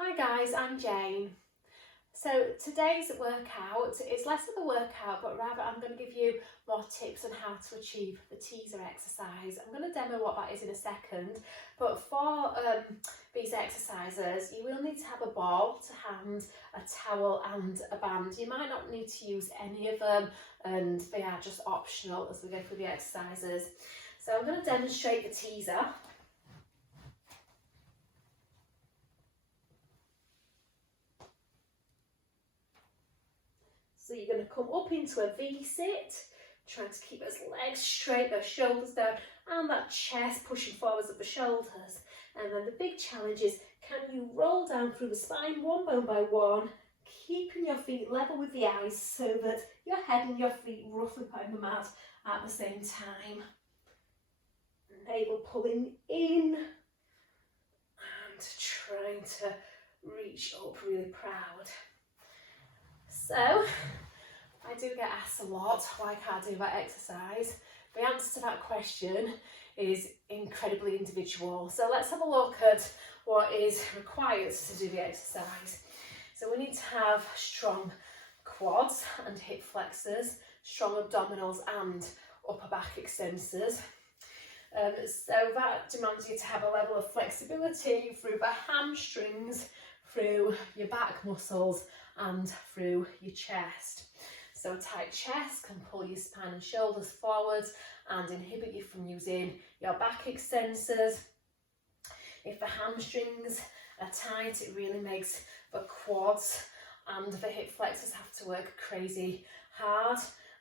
Hi guys, I'm Jane. So today's workout is less of a workout, but rather I'm going to give you more tips on how to achieve the teaser exercise. I'm going to demo what that is in a second, but for these exercises you will need to have a ball to hand, a towel and a band. You might not need to use any of them and they are just optional as we go through the exercises. So I'm going to demonstrate the teaser. So you're going to come up into a V-sit, trying to keep those legs straight, those shoulders down, and that chest pushing forwards at the shoulders. And then the big challenge is, can you roll down through the spine one bone by one, keeping your feet level with the eyes so that your head and your feet roughly on the mat at the same time. Navel pulling in and trying to reach up really proud. So, I do get asked a lot why I can't do that exercise. The answer to that question is incredibly individual. So let's have a look at what is required to do the exercise. So we need to have strong quads and hip flexors, strong abdominals and upper back extensors. So that demands you to have a level of flexibility through the hamstrings, through your back muscles and through your chest. So a tight chest can pull your spine and shoulders forwards and inhibit you from using your back extensors. If the hamstrings are tight, it really makes the quads and the hip flexors have to work crazy hard,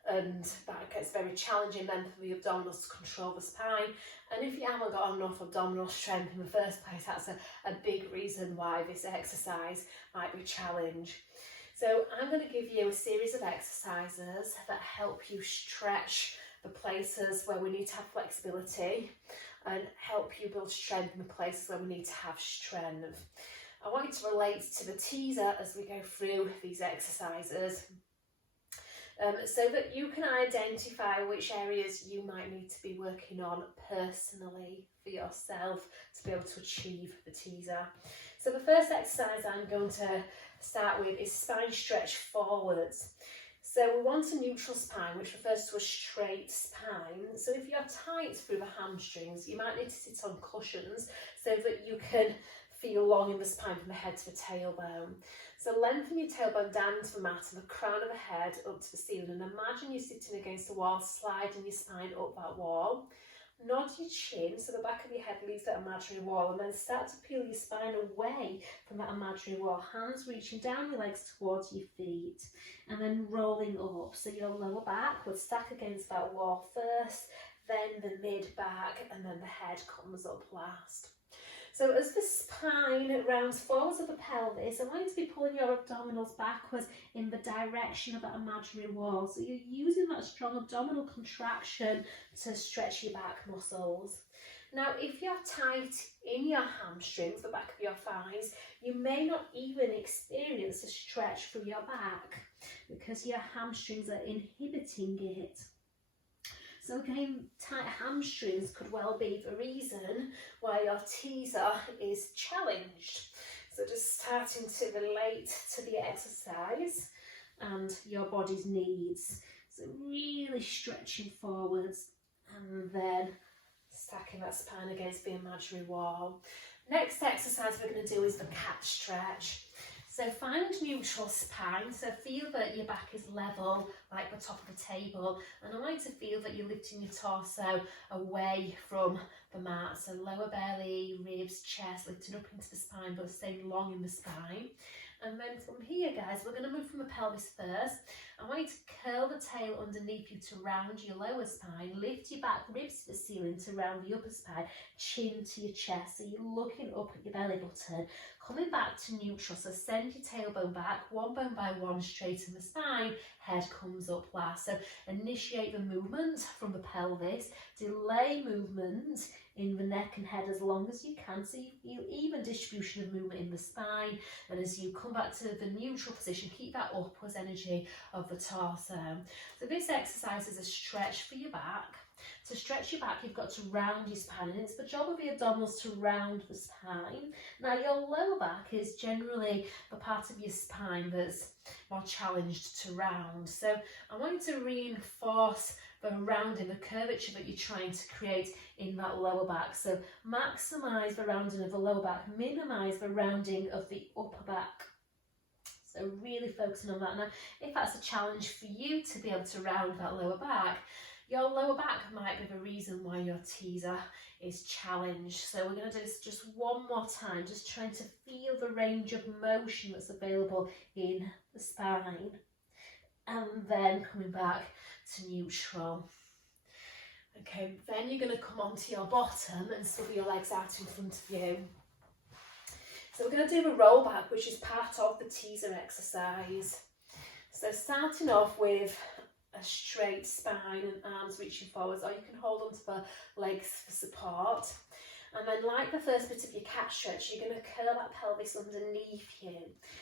and that gets very challenging then for the abdominals to control the spine. And if you haven't got enough abdominal strength in the first place, that's a big reason why this exercise might be a challenge. So I'm going to give you a series of exercises that help you stretch the places where we need to have flexibility and help you build strength in the places where we need to have strength. I want you to relate to the teaser as we go through these exercises, so that you can identify which areas you might need to be working on personally for yourself to be able to achieve the teaser. So the first exercise I'm going to start with is spine stretch forwards. So we want a neutral spine, which refers to a straight spine. So if you're tight through the hamstrings, you might need to sit on cushions so that you can feel long in the spine from the head to the tailbone. So lengthen your tailbone down into the mat and the crown of the head up to the ceiling, and imagine you're sitting against a wall, sliding your spine up that wall. Nod your chin so the back of your head leaves that imaginary wall, and then start to peel your spine away from that imaginary wall, hands reaching down your legs towards your feet and then rolling up. So your lower back would stack against that wall first, then the mid back, and then the head comes up last. So as the spine rounds forwards of the pelvis, I want you to be pulling your abdominals backwards in the direction of that imaginary wall. So you're using that strong abdominal contraction to stretch your back muscles. Now, if you're tight in your hamstrings, the back of your thighs, you may not even experience a stretch through your back because your hamstrings are inhibiting it. So again, tight hamstrings could well be the reason why your teaser is challenged. So just starting to relate to the exercise and your body's needs. So really stretching forwards and then stacking that spine against the imaginary wall. Next exercise we're going to do is the cat stretch. So find neutral spine, so feel that your back is level like the top of the table, and I want you to feel that you're lifting your torso away from the mat, so lower belly, ribs, chest, lifting up into the spine but staying long in the spine. And then from here, guys, we're going to move from the pelvis first. I want you to curl the tail underneath you to round your lower spine, lift your back ribs to the ceiling to round the upper spine, chin to your chest, so you're looking up at your belly button. Coming back to neutral, so send your tailbone back, one bone by one, straighten the spine, head comes up last. So initiate the movement from the pelvis, delay movement in the neck and head as long as you can, so you feel even distribution of movement in the spine. And as you come back to the neutral position, keep that upwards energy of the torso. So this exercise is a stretch for your back, To stretch your back, you've got to round your spine, and it's the job of the abdominals to round the spine. Now, your lower back is generally the part of your spine that's more challenged to round. So I want you to reinforce the rounding, the curvature that you're trying to create in that lower back. So maximise the rounding of the lower back, minimise the rounding of the upper back. So really focusing on that. Now, if that's a challenge for you to be able to round that lower back, your lower back might be the reason why your teaser is challenged. So we're going to do this just one more time, just trying to feel the range of motion that's available in the spine. And then coming back to neutral. Okay, then you're going to come onto your bottom and swivel your legs out in front of you. So we're going to do a roll back, which is part of the teaser exercise. So starting off with a straight spine and arms reaching forwards, or you can hold onto the legs for support. And then, like the first bit of your cat stretch, you're going to curl that pelvis underneath you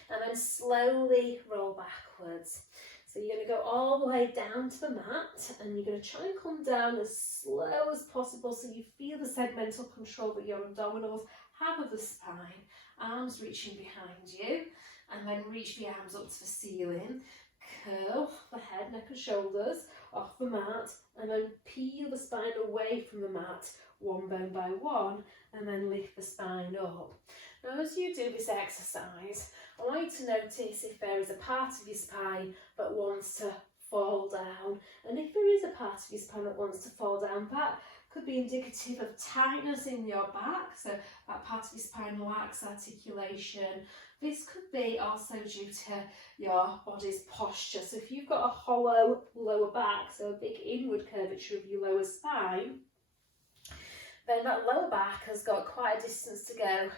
and then slowly roll backwards. So you're going to go all the way down to the mat, and you're going to try and come down as slow as possible so you feel the segmental control that your abdominals have of the spine. Arms reaching behind you, and then reach the arms up to the ceiling. Curl the head, neck and shoulders off the mat, and then peel the spine away from the mat one bone by one, and then lift the spine up. Now, as you do this exercise, I want you to notice if there is a part of your spine that wants to fall down, and if there is a part of your spine that wants to fall down, that could be indicative of tightness in your back, so that part of your spine lacks articulation. This could be also due to your body's posture. So if you've got a hollow lower back, so a big inward curvature of your lower spine, then that lower back has got quite a distance to go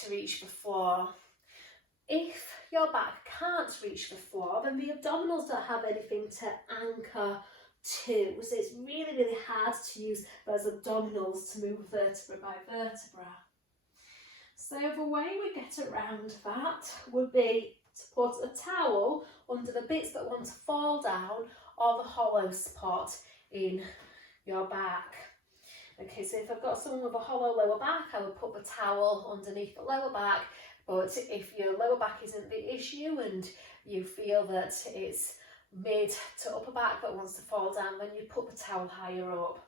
to reach the floor. If your back can't reach the floor, then the abdominals don't have anything to anchor to. So it's really, really hard to use those abdominals to move vertebra by vertebra. So the way we get around that would be to put a towel under the bits that want to fall down, or the hollow spot in your back. Okay, so if I've got someone with a hollow lower back, I would put the towel underneath the lower back. But if your lower back isn't the issue and you feel that it's mid to upper back that wants to fall down, then you put the towel higher up.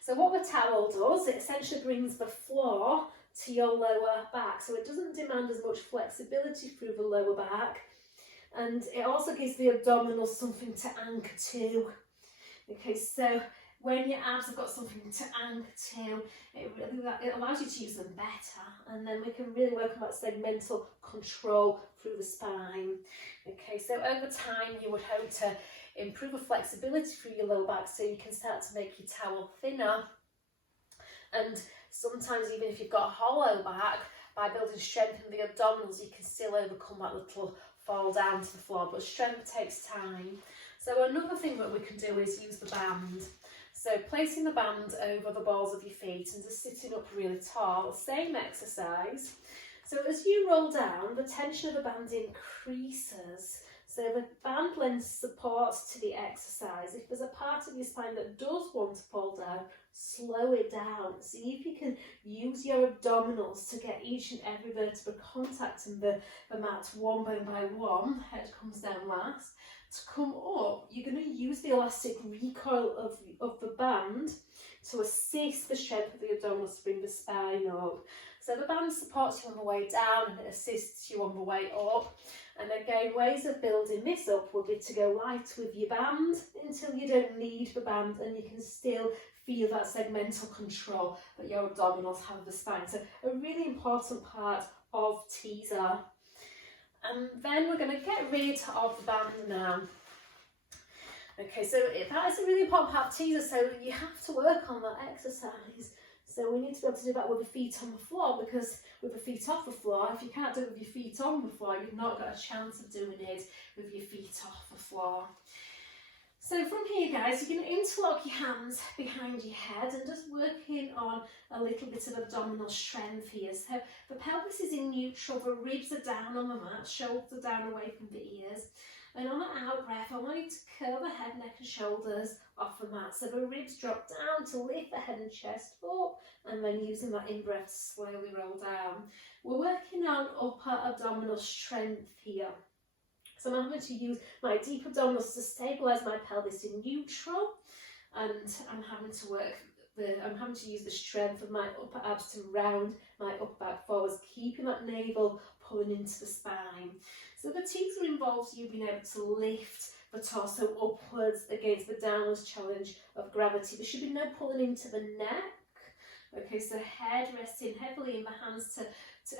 So what the towel does, it essentially brings the floor to your lower back. So it doesn't demand as much flexibility through the lower back. And it also gives the abdominals something to anchor to. Okay, so when your abs have got something to anchor to, it allows you to use them better, and then we can really work on that segmental control through the spine. Okay, so over time you would hope to improve the flexibility through your lower back so you can start to make your towel thinner. And sometimes even if you've got a hollow back, by building strength in the abdominals, you can still overcome that little fall down to the floor, but strength takes time. So another thing that we can do is use the band. So placing the band over the balls of your feet and just sitting up really tall, same exercise. So as you roll down, the tension of the band increases. So the band lends support to the exercise. If there's a part of your spine that does want to fall down, slow it down. See if you can use your abdominals to get each and every vertebra contacting the mat one bone by one. Head comes down last. To come up, you're going to use the elastic recoil of the band to assist the strength of the abdominals to bring the spine up. So the band supports you on the way down and it assists you on the way up. And again, ways of building this up would be to go light with your band until you don't need the band and you can still feel that segmental control that your abdominals have of the spine. So a really important part of teaser. And then we're going to get rid of the band now. Okay, so that is a really important part of teaser, so you have to work on that exercise. So we need to be able to do that with the feet on the floor, because with the feet off the floor, if you can't do it with your feet on the floor, you've not got a chance of doing it with your feet off the floor. So from here, guys, you can interlock your hands behind your head and just working on a little bit of abdominal strength here. So the pelvis is in neutral, the ribs are down on the mat, shoulders are down away from the ears. And on an out breath, I want you to curl the head, neck and shoulders off the mat. So the ribs drop down to lift the head and chest up, and then using that in-breath to slowly roll down. We're working on upper abdominal strength here. So I'm having to use my deep abdominals to stabilise my pelvis in neutral, and I'm having to use the strength of my upper abs to round my upper back forwards, keeping that navel pulling into the spine. So the teaser involves you being able to lift the torso upwards against the downwards challenge of gravity. There should be no pulling into the neck. Okay, so head resting heavily in the hands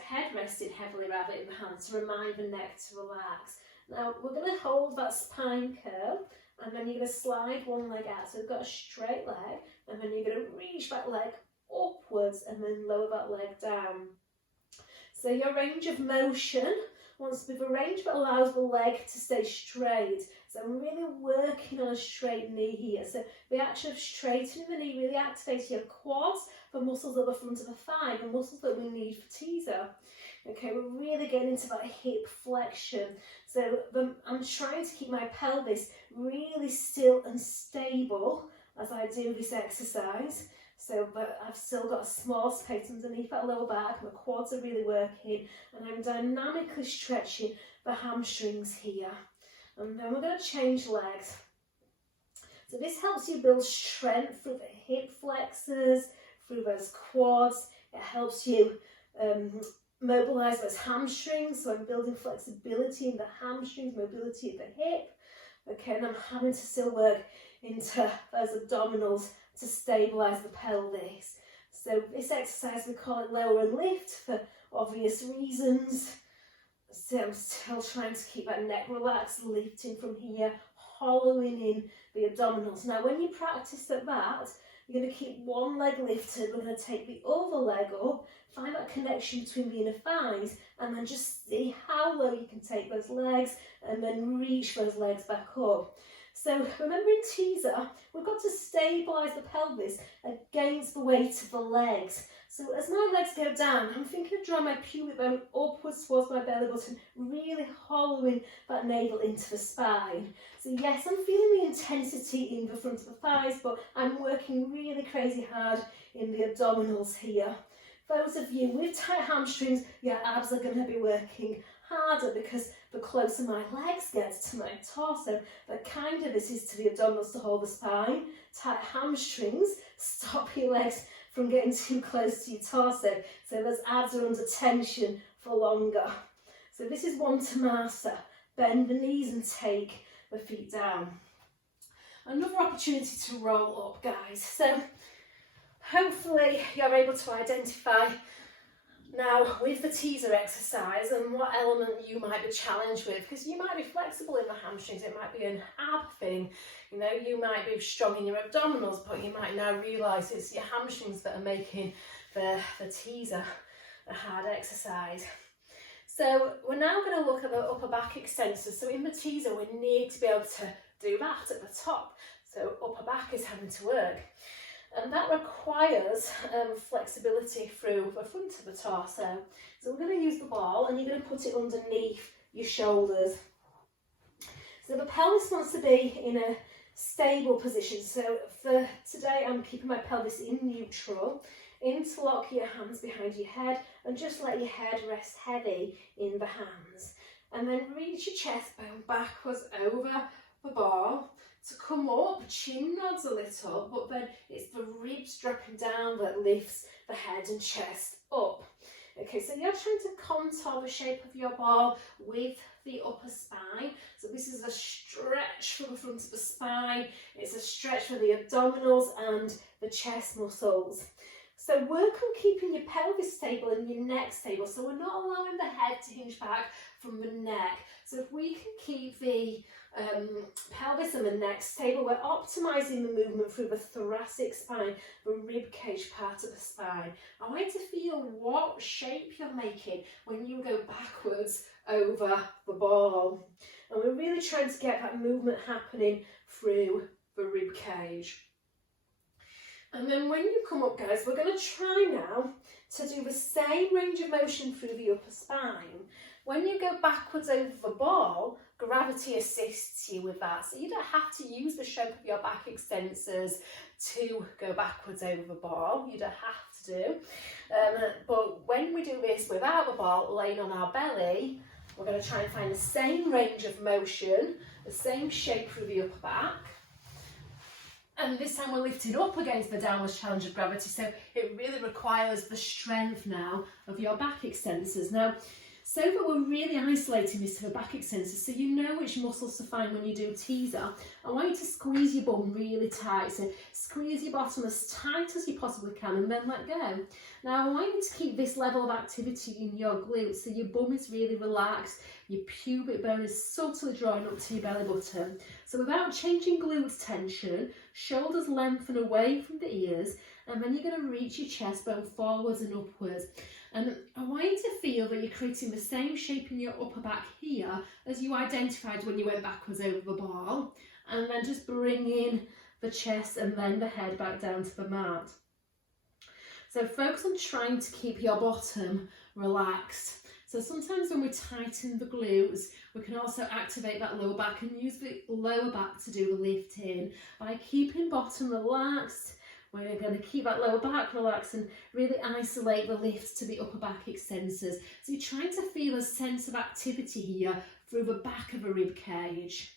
head resting heavily rather in the hands to remind the neck to relax. Now we're going to hold that spine curl, and then you're going to slide one leg out. So we've got a straight leg, and then you're going to reach that leg upwards and then lower that leg down. So your range of motion wants to be the range that allows the leg to stay straight. So I'm really working on a straight knee here. So the action of straightening the knee really activates your quads, the muscles at the front of the thigh, the muscles that we need for teaser. Okay, we're really getting into that hip flexion. So I'm trying to keep my pelvis really still and stable as I do this exercise. So, but I've still got a small space underneath that lower back, my quads are really working, and I'm dynamically stretching the hamstrings here. And then we're going to change legs. So this helps you build strength through the hip flexors, through those quads. It helps you mobilise those hamstrings, so I'm building flexibility in the hamstrings, mobility of the hip. Okay, and I'm having to still work into those abdominals to stabilise the pelvis. So this exercise, we call it lower and lift for obvious reasons. So I'm still trying to keep that neck relaxed, lifting from here, hollowing in the abdominals. Now when you practice at that, you're going to keep one leg lifted, we're going to take the other leg up, find that connection between the inner thighs, and then just see how low you can take those legs, and then reach those legs back up. So remember in teaser, we've got to stabilise the pelvis against the weight of the legs. So as my legs go down, I'm thinking of drawing my pubic bone upwards towards my belly button, really hollowing that navel into the spine. So yes, I'm feeling the intensity in the front of the thighs, but I'm working really crazy hard in the abdominals here. Those of you with tight hamstrings, your abs are going to be working harder because the closer my legs get to my torso, the kinder this is to the abdominals to hold the spine. Tight hamstrings stop your legs from getting too close to your torso, so those abs are under tension for longer. So this is one to master. Bend the knees and take the feet down. Another opportunity to roll up, guys. So hopefully you're able to identify now with the teaser exercise and what element you might be challenged with, because you might be flexible in the hamstrings, it might be an ab thing, you know, you might be strong in your abdominals, but you might now realise it's your hamstrings that are making the teaser a hard exercise. So we're now going to look at the upper back extensors. So in the teaser we need to be able to do that at the top, so upper back is having to work. And that requires flexibility through the front of the torso. So we're going to use the ball and you're going to put it underneath your shoulders. So the pelvis wants to be in a stable position. So for today I'm keeping my pelvis in neutral. Interlock your hands behind your head and just let your head rest heavy in the hands. And then reach your chest bone backwards over the ball. To come up, chin nods a little, but then it's the ribs dropping down that lifts the head and chest up. Okay, so you're trying to contour the shape of your ball with the upper spine. So this is a stretch for the front of the spine, it's a stretch for the abdominals and the chest muscles. So work on keeping your pelvis stable and your neck stable. So we're not allowing the head to hinge back from the neck. So if we can keep the pelvis and the neck stable, we're optimising the movement through the thoracic spine, the rib cage part of the spine. I want you to feel what shape you're making when you go backwards over the ball. And we're really trying to get that movement happening through the rib cage. And then when you come up, guys, we're going to try now to do the same range of motion through the upper spine. When you go backwards over the ball, gravity assists you with that. So you don't have to use the strength of your back extensors to go backwards over the ball. You don't have to do. But when we do this without the ball, laying on our belly, we're going to try and find the same range of motion, the same shape through the upper back. And this time we're lifted up against the downward challenge of gravity, so it really requires the strength now of your back extensors. Now, so that we're really isolating this to the back extensors, so you know which muscles to find when you do teaser, I want you to squeeze your bum really tight. So squeeze your bottom as tight as you possibly can and then let go. Now I want you to keep this level of activity in your glutes, so your bum is really relaxed, your pubic bone is subtly drawing up to your belly button. So without changing glutes tension, shoulders lengthen away from the ears, and then you're going to reach your chest bone forwards and upwards. And I want you to feel that you're creating the same shape in your upper back here as you identified when you went backwards over the ball, and then just bring in the chest and then the head back down to the mat. So focus on trying to keep your bottom relaxed. So sometimes when we tighten the glutes, we can also activate that lower back and use the lower back to do the lift in. By keeping bottom relaxed, we're going to keep that lower back relaxed and really isolate the lift to the upper back extensors. So you're trying to feel a sense of activity here through the back of the rib cage.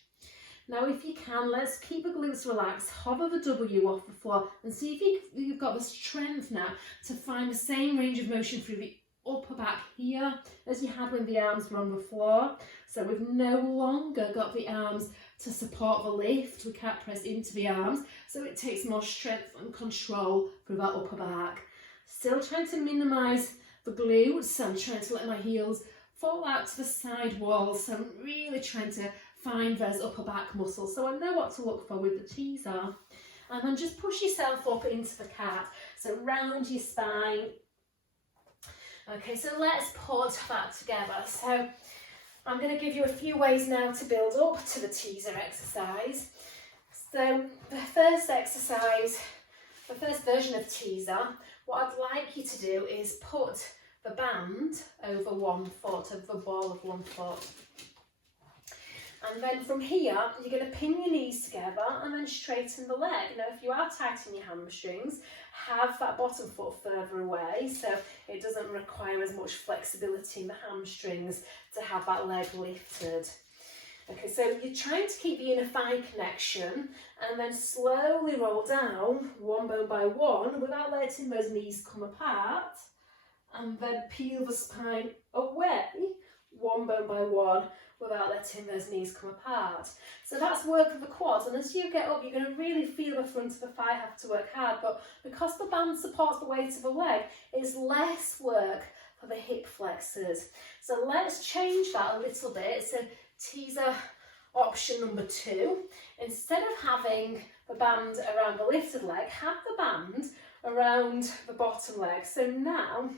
Now if you can, let's keep the glutes relaxed, hover the W off the floor and see if you've got the strength now to find the same range of motion through the upper back here as you had when the arms were on the floor. So we've no longer got the arms to support the lift, we can't press into the arms, so it takes more strength and control through that upper back. Still trying to minimise the glutes, I'm trying to let my heels fall out to the side walls, so I'm really trying to find those upper back muscles, so I know what to look for with the teaser. And then just push yourself up into the cat, so round your spine. Okay, so let's put that together. So I'm going to give you a few ways now to build up to the teaser exercise. So the first exercise, the first version of teaser, what I'd like you to do is put the band over one foot, over the ball of one foot. And then from here, you're going to pin your knees together and then straighten the leg. Now, if you are tightening your hamstrings, have that bottom foot further away so it doesn't require as much flexibility in the hamstrings to have that leg lifted. Okay, so you're trying to keep the inner thigh connection and then slowly roll down one bone by one without letting those knees come apart, and then peel the spine away one bone by one without letting those knees come apart. So that's work of the quads, and as you get up you're going to really feel the front of the thigh have to work hard, but because the band supports the weight of the leg, it's less work for the hip flexors. So let's change that a little bit. So teaser option number 2, instead of having the band around the lifted leg, have the band around the bottom leg. So now,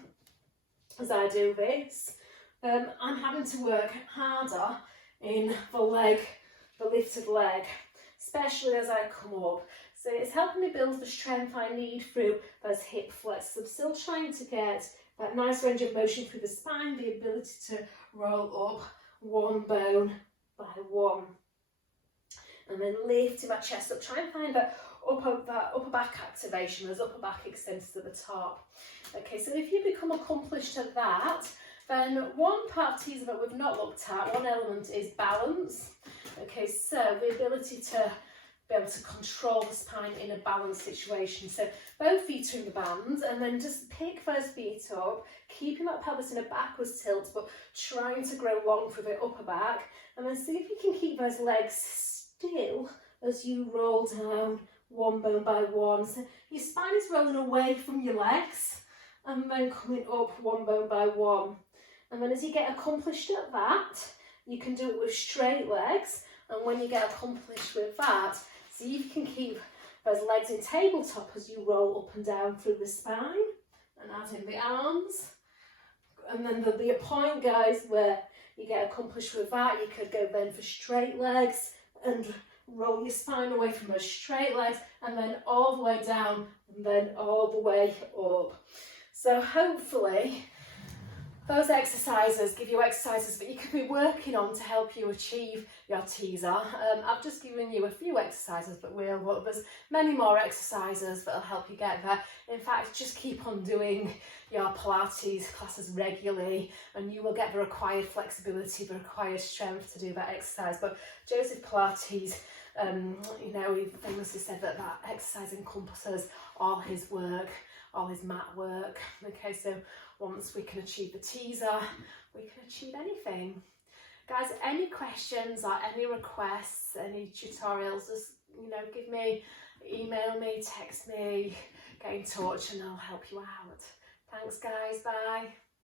as I do this, I'm having to work harder in the leg, the lifted leg, especially as I come up. So it's helping me build the strength I need through those hip flexors. I'm still trying to get that nice range of motion through the spine, the ability to roll up one bone by one. And then lifting my chest up, try and find that upper back activation, those upper back extensors at the top. Okay, so if you become accomplished at that, then one part of teaser that we've not looked at, one element is balance. Okay, so the ability to be able to control the spine in a balanced situation. So both feet are in the band, and then just pick those feet up, keeping that pelvis in a backwards tilt, but trying to grow long through the upper back, and then see if you can keep those legs still as you roll down one bone by one. So your spine is rolling away from your legs, and then coming up one bone by one. And then as you get accomplished at that, you can do it with straight legs, and when you get accomplished with that, see if you can keep those legs in tabletop as you roll up and down through the spine, and add in the arms. And then there'll be a point, guys, where you get accomplished with that. You could go then for straight legs and roll your spine away from those straight legs, and then all the way down, and then all the way up. So hopefully those exercises give you exercises that you could be working on to help you achieve your teaser. I've just given you a few exercises, but there's many more exercises that will help you get there. In fact, just keep on doing your Pilates classes regularly and you will get the required flexibility, the required strength to do that exercise. But Joseph Pilates, you know, he famously said that that exercise encompasses all his work, all his mat work. Okay, so once we can achieve the teaser, we can achieve anything. Guys, any questions or any requests, any tutorials, just, you know, give me, email me, text me, get in touch and I'll help you out. Thanks guys, bye.